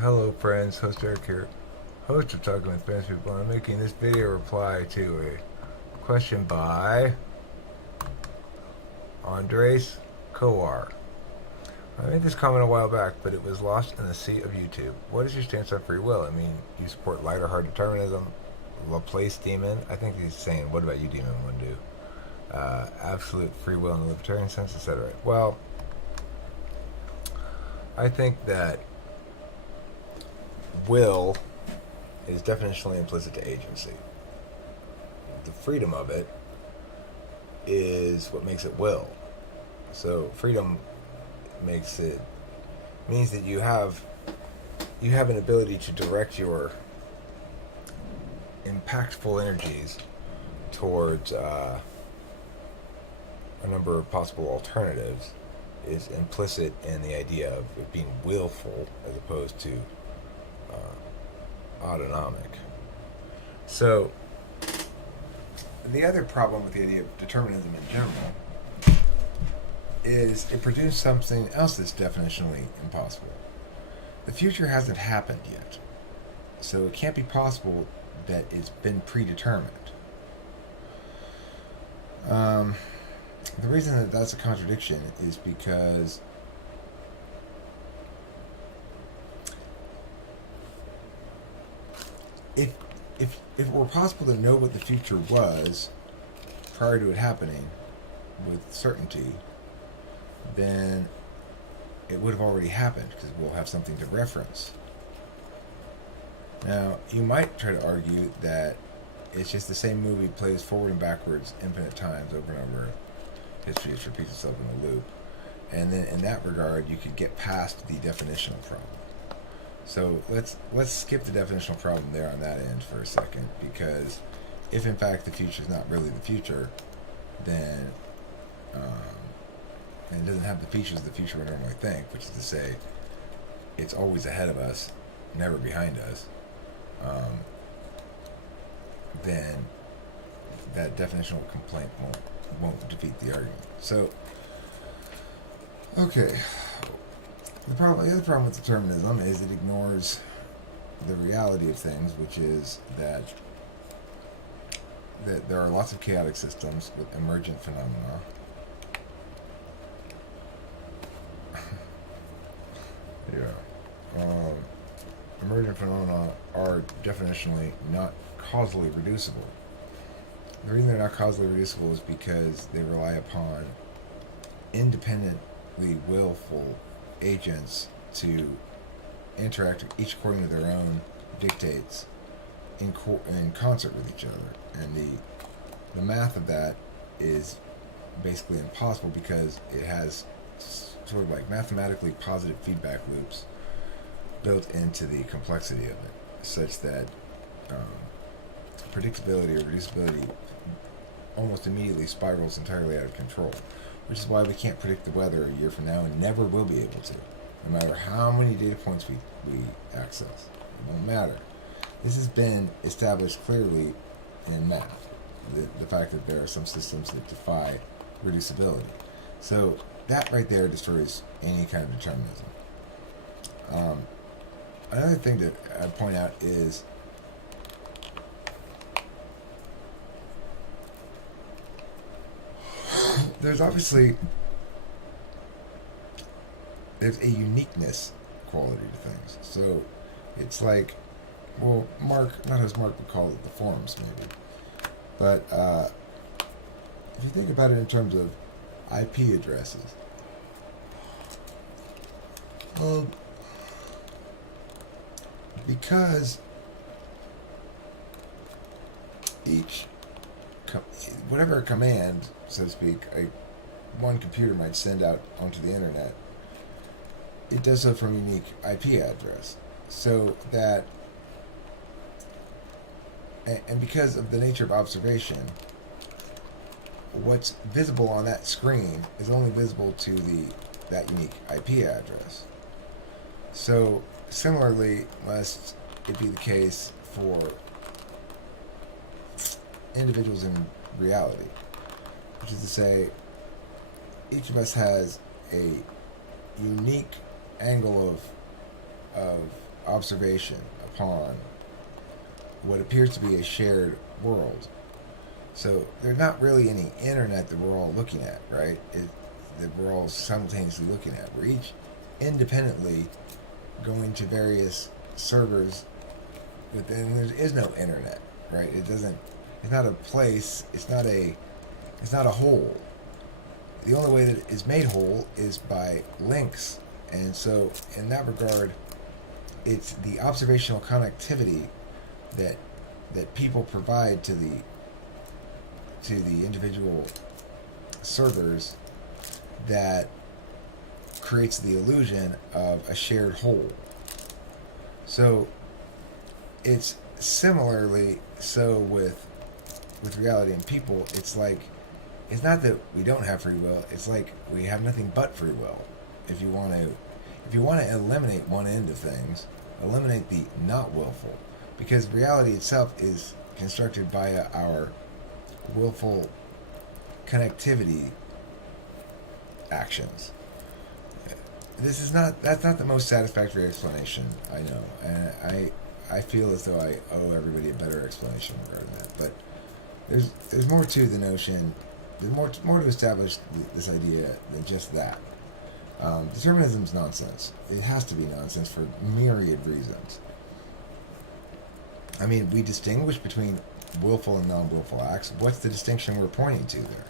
Hello friends, host Eric here, host of Talking with Spanish People. I'm making this video reply to a question by Andres Coar. I made this comment a while back, but it was lost in the sea of YouTube. What is your stance on free will? I mean, you support light or hard determinism, Laplace demon. I think he's saying, what about you, demon one do? Absolute free will in the libertarian sense, etc. Well, I think that will is definitionally implicit to agency. The freedom of it is what makes it will. So freedom means that you have an ability to direct your impactful energies towards a number of possible alternatives is implicit in the idea of it being willful as opposed to autonomic. So the other problem with the idea of determinism in general is it produced something else that's definitionally impossible. The future hasn't happened yet, so it can't be possible that it's been predetermined. The reason that that's a contradiction is because if it were possible to know what the future was prior to it happening with certainty, then it would have already happened because we'll have something to reference. Now, you might try to argue that it's just the same movie plays forward and backwards infinite times over and over. History just repeats itself in a loop. And then in that regard, you could get past the definitional problem. So let's skip the definitional problem there on that end for a second, because if in fact the future is not really the future, then and it doesn't have the features of the future we normally think, which is to say it's always ahead of us, never behind us, then that definitional complaint won't defeat the argument. So, okay. The other problem with determinism is it ignores the reality of things, which is that there are lots of chaotic systems with emergent phenomena. Emergent phenomena are definitionally not causally reducible. The reason they're not causally reducible is because they rely upon independently willful agents to interact each according to their own dictates in concert with each other, and the math of that is basically impossible because it has sort of like mathematically positive feedback loops built into the complexity of it, such that predictability or reducibility almost immediately spirals entirely out of control, which is why we can't predict the weather a year from now and never will be able to, no matter how many data points we access. It won't matter. This has been established clearly in math, the fact that there are some systems that defy reducibility. So that right there destroys any kind of determinism. Another thing that I'd point out is there's a uniqueness quality to things. So it's like, well, Mark would call it the forms maybe, but if you think about it in terms of IP addresses, because whatever command, so to speak, one computer might send out onto the internet, it does so from a unique IP address. So that, and because of the nature of observation, what's visible on that screen is only visible to that unique IP address. So similarly, must it be the case for individuals in reality, which is to say, each of us has a unique angle of observation upon what appears to be a shared world. So there's not really any internet that we're all looking at, right? That we're all simultaneously looking at. We're each independently going to various servers within. There is no internet, right? It's not a place. It's not a whole. The only way that it is made whole is by links. And so in that regard, it's the observational connectivity that people provide to the individual servers that creates the illusion of a shared whole. So it's similarly so with reality and people. It's like, it's not that we don't have free will, it's like we have nothing but free will. If you want to eliminate one end of things, eliminate the not willful, because reality itself is constructed via our willful connectivity actions. That's not the most satisfactory explanation, I know, and I feel as though I owe everybody a better explanation regarding that. But there's more to the notion. There's more to establish this idea than just that. Determinism is nonsense. It has to be nonsense for myriad reasons. I mean, we distinguish between willful and non-willful acts. What's the distinction we're pointing to there?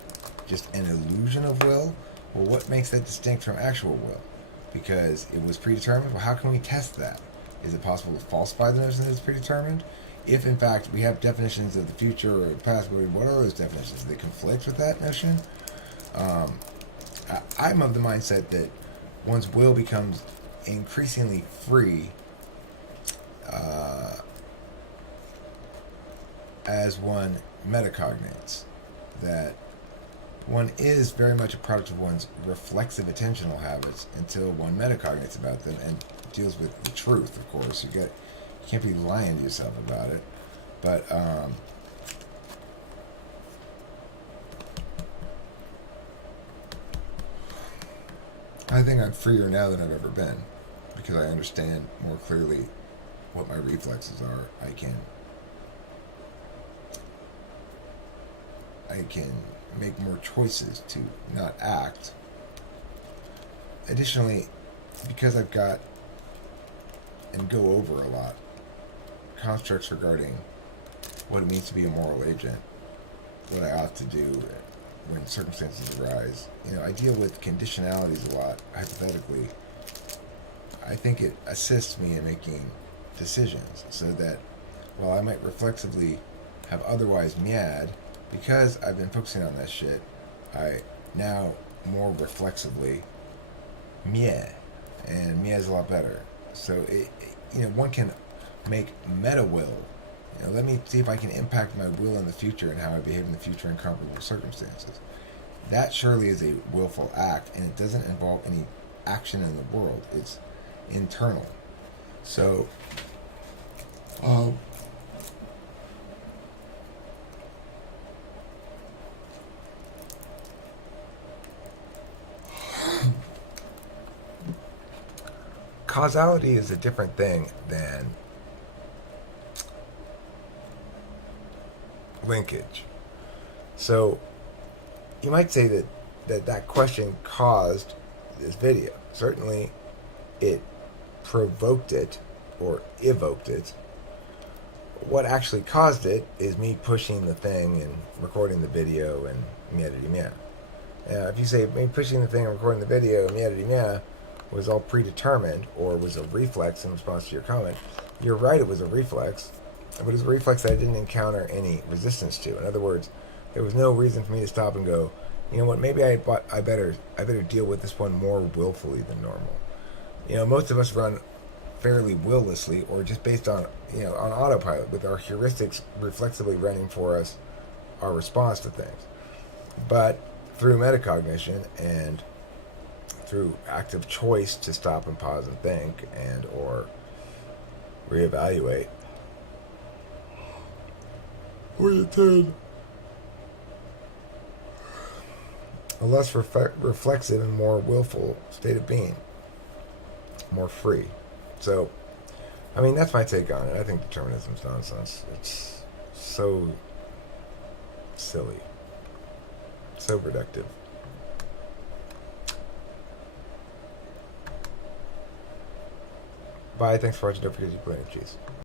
Just an illusion of will? Well, what makes that distinct from actual will? Because it was predetermined? Well, how can we test that? Is it possible to falsify the notion that it's predetermined? If, in fact, we have definitions of the future or the past, what are those definitions? Do they conflict with that notion? I'm of the mindset that one's will becomes increasingly free as one metacognates. That one is very much a product of one's reflexive attentional habits until one metacognates about them and deals with the truth, of course. You can't be lying to yourself about it. But I think I'm freer now than I've ever been, because I understand more clearly what my reflexes are. I can make more choices to not act. Additionally, because I've got and go over a lot constructs regarding what it means to be a moral agent, what I ought to do when circumstances arise. I deal with conditionalities a lot, hypothetically. I think it assists me in making decisions, so that while I might reflexively have otherwise miad, because I've been focusing on that shit, I now more reflexively meh, and meh is a lot better. So one can make meta will. Let me see if I can impact my will in the future and how I behave in the future in comparable circumstances. That surely is a willful act, and it doesn't involve any action in the world. It's internal. So, causality is a different thing than linkage. So you might say that question caused this video. Certainly it provoked it or evoked it. What actually caused it is me pushing the thing and recording the video and meow. If you say me pushing the thing and recording the video and meow was all predetermined or was a reflex in response to your comment, you're right, it was a reflex. But it was a reflex that I didn't encounter any resistance to. In other words, there was no reason for me to stop and go, you know what, maybe I better deal with this one more willfully than normal. Most of us run fairly willlessly, or just based on on autopilot, with our heuristics reflexively running for us our response to things. But through metacognition and through active choice to stop and pause and think and or reevaluate, we attain a less reflexive and more willful state of being, more free. So I mean, that's my take on it. I think determinism's nonsense. It's so silly, so reductive. Bye. Thanks for watching. Don't forget to play with cheese.